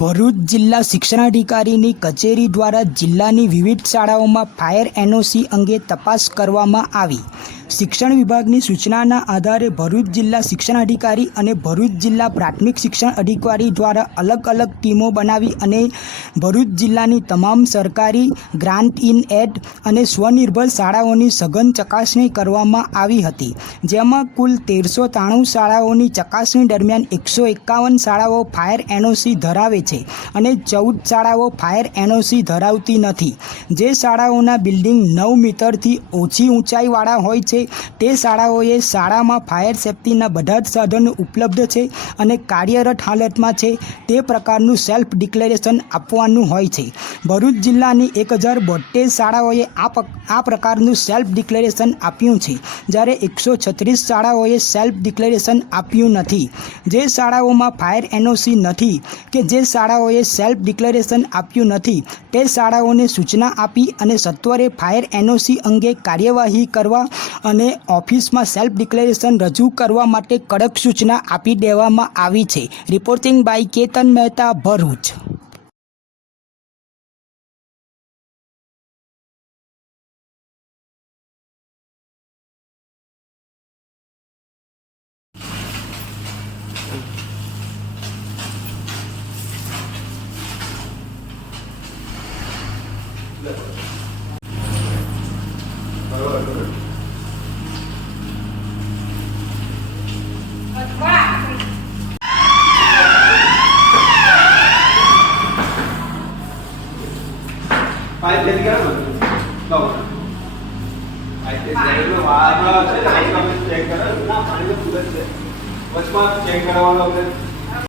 ભરૂચ જિલ્લા શિક્ષણાધિકારીની કચેરી દ્વારા જિલ્લાની વિવિધ શાળાઓમાં ફાયર એનઓસી અંગે તપાસ કરવામાં આવી. શિક્ષણ વિભાગની સૂચનાના આધારે ભરૂચ જિલ્લા શિક્ષણાધિકારી અને ભરૂચ જિલ્લા પ્રાથમિક શિક્ષણ અધિકારી દ્વારા અલગ અલગ ટીમો બનાવી અને ભરૂચ જિલ્લાની તમામ સરકારી ગ્રાન્ટ ઇન એડ અને સ્વનિર્ભર શાળાઓની સઘન ચકાસણી કરવામાં આવી હતી, જેમાં કુલ તેરસો ત્રાણું શાળાઓની ચકાસણી દરમિયાન એકસો એકાવન શાળાઓ ફાયર એનઓસી ધરાવે છે. અને ચૌદ શાળાઓ ફાયર એનઓસી ધરાવતી નથી. જે શાળાઓના બિલ્ડિંગ નવ મીટરથી ઓછી ઊંચાઈવાળા હોય છે, તે શાળાઓએ શાળામાં ફાયર સેફ્ટીના બધા જ સાધનો ઉપલબ્ધ છે અને કાર્યરત હાલતમાં છે, તે પ્રકારનું સેલ્ફ ડિક્લેરેશન આપવાનું હોય છે. ભરૂચ જિલ્લાની એક હજાર બોતેર શાળાઓએ આ પ્રકારનું સેલ્ફ ડિક્લેરેશન આપ્યું છે, જ્યારે એકસો છત્રીસ શાળાઓએ સેલ્ફ ડિક્લેરેશન આપ્યું નથી. જે શાળાઓમાં ફાયર એનઓસી નથી કે જે શાળાઓએ સેલ્ફ ડિક્લેરેશન આપ્યું નથી. તે શાળાઓને સૂચના આપી અને સત્વરે ફાયર એનઓસી અંગે કાર્યવાહી કરવા અને ઓફિસમાં સેલ્ફ ડિક્લેરેશન રજૂ કરવા માટે કડક સૂચના આપી દેવામાં આવી છે. Reporting by Ketan Mehta, Bharuch. Pipe check કરો ને પાઇપ ચેક કરો. ના પાણી તો જ છે. વચમાં ચેક કરાવવાનો આપણે